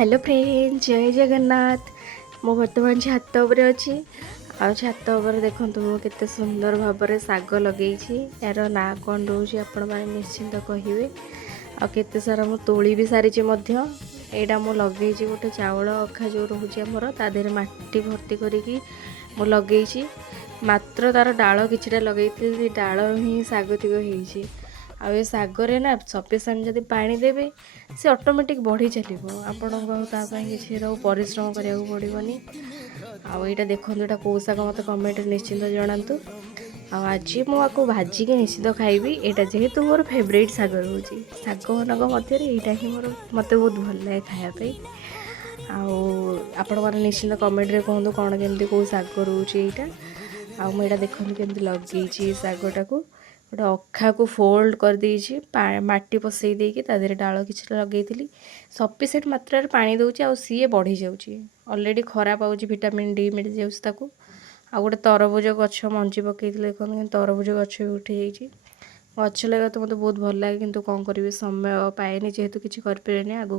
Hello friend जय जगन्नाथ। मो बर्तमान छात उपर अच्छी आ छात उपर देखूँ केते सुंदर भाव में शाग लगे यार ना कौन रोचे आपण मैंने निश्चिंत कहे आते सारा मु तोली भी सारी यहाँ मु लगे गोटे चावल अखा जो रोचे आमर तादेह मट्टी भर्ती करी लगे मात्र तार डाल किछटा लगे डाल ही शाग तिक हो आए शागरे ना सफिसीयंट जब पानी देवे से ऑटोमेटिक बढ़ी चलो आपण किसी परिश्रम करा पड़ोनी आईटा देखो यहाँ कौ शाग मत कमेंट निश्चिंत जनातु आज मुझे भाजिकी निश्चित खाइबी यहाँ जेहेतु मोर फेवरेट शाग रोचे शाग मान मध्य यहाँ ही मोर मत बहुत भल लगे खायापी आपण मैंने निश्चिंत कमेंट रे कहतु कौन केमती कौ शाग रोचे यहाँ आ मुझे देखते केमती लगे शागटा को गोटे अखा को फोल्ड कर देछि माटी पसई देकी तादेह डाल कि लगे सफिसीयंट मात्रा पानी दौची आ सी बढ़ी जाऊँगी ऑलरेडी खरा पाऊँ विटामिन डी मिल जाऊँ आ गोटे तरबुज गछ मंजी पकई देखते तरबुज गछ भी उठी गछ लगे तो मतलब बहुत भल लगे किंतु कौन करी समय पाएनि जेहेतु किसी करें आगू